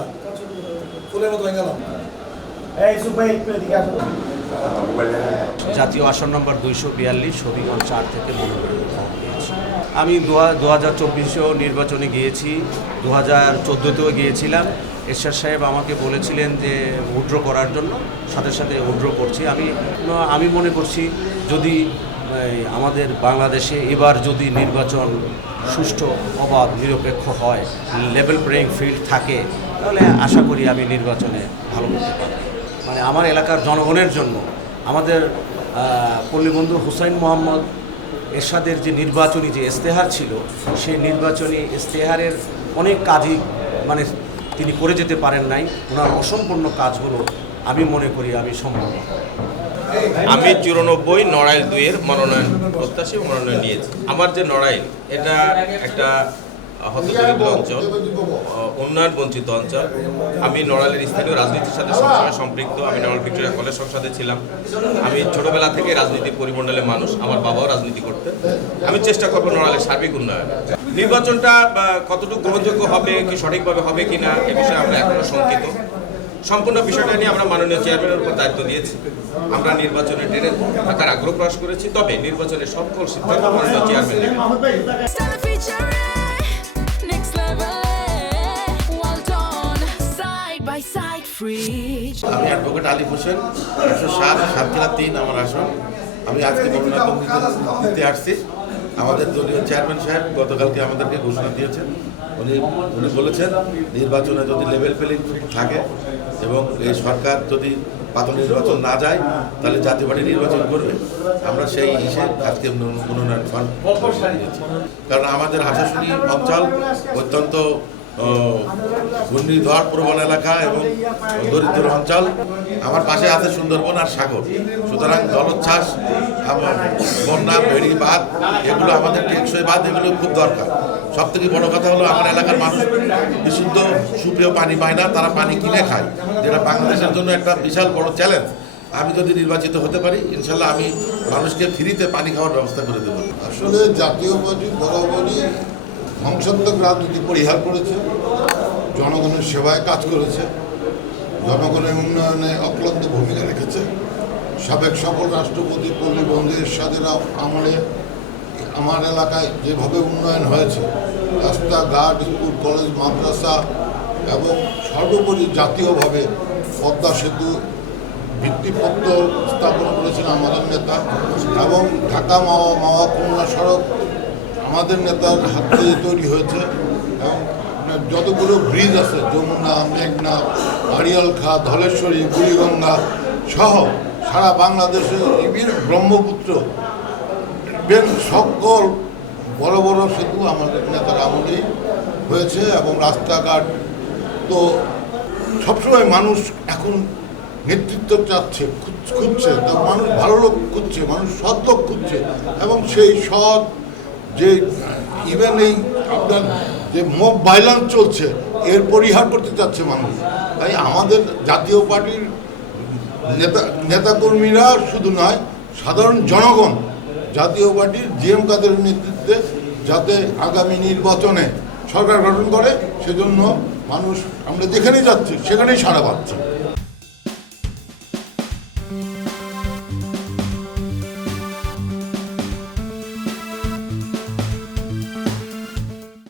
না, ফুলের মতো ভেঙে গেলাম। জাতীয় আসন নম্বর 242 হবিগঞ্জ 4 থেকে মনোনয়ন পেয়েছি। আমি 2024-এও নির্বাচনে গিয়েছি, 2014-তেও গিয়েছিলাম। এরশাদ সাহেব আমাকে বলেছিলেন যে উইথড্র করার জন্য, সাথে সাথে উইথড্র করছি। আমি মনে করছি যদি আমাদের বাংলাদেশে এবার যদি নির্বাচন সুষ্ঠু, অবাধ, নিরপেক্ষ হয়, লেভেল প্লেয়িং ফিল্ড থাকে, তাহলে আশা করি আমি নির্বাচনে ভালো করতে পারব। মানে আমার এলাকার জনগণের জন্য আমাদের পল্লীবন্ধু হুসাইন মোহাম্মদ এরশাদের যে নির্বাচনী যে ইশতেহার ছিল, সেই নির্বাচনী ইশতেহারের অনেক কাজই মানে তিনি করে যেতে পারেন নাই। ওনার অসম্পূর্ণ কাজগুলো আমি মনে করি আমি সম্পূর্ণ। আমি 94 নড়াইল 2-এর মনোনয়ন প্রত্যাশী মনোনয়ন নিয়েছি। আমার যে নড়াইল, এটা একটা হতদরিদ্র অঞ্চল, উন্নয়ন বঞ্চিত অঞ্চল। আমি নড়াইলের স্থানীয় রাজনীতির সাথে সবসময় সম্পৃক্ত। আমি নড়াইল ভিক্টোরিয়া কলেজ সংসদে ছিলাম। আমি ছোটবেলা থেকে রাজনীতির পরিমণ্ডলের মানুষ, আমার বাবাও রাজনীতি করতেন। আমি চেষ্টা করবো নড়াইলের সার্বিক উন্নয়ন। নির্বাচনটা কতটুকু গ্রহণযোগ্য হবে, কি সঠিকভাবে হবে কিনা, এ বিষয়ে আমরা এখনো শঙ্কিত। সম্পূর্ণ বিষয়টা নিয়ে আমরা মাননীয় চেয়ারম্যানের উপর দায়িত্ব দিয়েছি। আমরা নির্বাচনে ট্রেনে থাকার আগ্রহ প্রকাশ করেছি, তবে নির্বাচনের সকল সিদ্ধান্ত মাননীয় চেয়ারম্যান নেবেন। আমি অ্যাডভোকেট আলী হোসেন, 107 সাতক্ষীরা 3 আমার আসন। আমি আজকে মনোনয়ন দিতে আসছি। আমাদের দলীয় চেয়ারম্যান সাহেব গতকালকে আমাদেরকে ঘোষণা দিয়েছেন। উনি বলেছেন নির্বাচনে যদি লেভেল প্লেইং ফিল্ড থাকে এবং এই সরকার যদি প্রাথমিক নির্বাচন না যায়, তাহলে জাতীয় পার্টি নির্বাচন করবে। আমরা সেই হিসেবে আজকে মনোনয়ন ফর্ম দিয়েছি। কারণ আমাদের হাসাশুনি অঞ্চল অত্যন্ত ঘূর্ণিঝড় প্রবণ এলাকা এবং দরিদ্র অঞ্চল। আমার পাশে আছে সুন্দরবন আর সাগর, সুতরাং জলোচ্ছ্বাস, বন্যা, ভেড়ি বাঁধ, এগুলো আমাদের টেকসই বাঁধ, এগুলো খুব দরকার। সব থেকে বড় কথা হলো আমার এলাকার মানুষ বিশুদ্ধ সুপেয় পানি পায় না, তারা পানি কিনে খায়, যেটা বাংলাদেশের জন্য একটা বিশাল বড় চ্যালেঞ্জ। আমি যদি নির্বাচিত হতে পারি, ইনশাল্লাহ আমি মানুষকে ফ্রিতে পানি খাওয়ার ব্যবস্থা করে দেবো। আসলে জাতীয় পার্টি বরাবরই ধ্বংসাত্মক রাজনীতি পরিহার করেছে, জনগণের সেবায় কাজ করেছে, জনগণের উন্নয়নে অক্লান্ত ভূমিকা রেখেছে। সাবেক সকল রাষ্ট্রপতি পল্লীবন্ধু এরশাদের আমলে আমার এলাকায় যেভাবে উন্নয়ন হয়েছে, রাস্তাঘাট, স্কুল, কলেজ, মাদ্রাসা এবং সর্বোপরি জাতীয়ভাবে পদ্মা সেতু ভিত্তিপ্রস্তর স্থাপন করেছেন আমাদের নেতা, এবং ঢাকা মাওয়া খুলনা সড়ক আমাদের নেতার হাত দিয়ে তৈরি হয়েছে। এবং যতগুলো ব্রিজ আছে, যমুনা, মেঘনা, আড়িয়ালখা, ধলেশ্বরী, বুড়িগঙ্গা সহ সারা বাংলাদেশে ব্রহ্মপুত্র সকল বড় বড় সেতু আমাদের নেতার আমলেই হয়েছে। এবং রাস্তাঘাট তো সবসময় মানুষ এখন নেতৃত্ব চাচ্ছে, খুঁজছে, তো মানুষ ভালো লোক খুঁজছে, মানুষ সৎ লোক খুঁজছে, এবং সেই সৎ যে ইভেন এই আপনার যে মব ভায়োলেন্স চলছে, এর পরিহার করতে চাচ্ছে মানুষ। তাই আমাদের জাতীয় পার্টির নেতাকর্মীরা শুধু নয়, সাধারণ জনগণ জাতীয় পার্টির জিএম কাদের নেতৃত্বে যাতে আগামী নির্বাচনে সরকার গঠন করে, সেজন্য মানুষ আমরা যেখানেই যাচ্ছি সেখানেই সাড়া পাচ্ছে।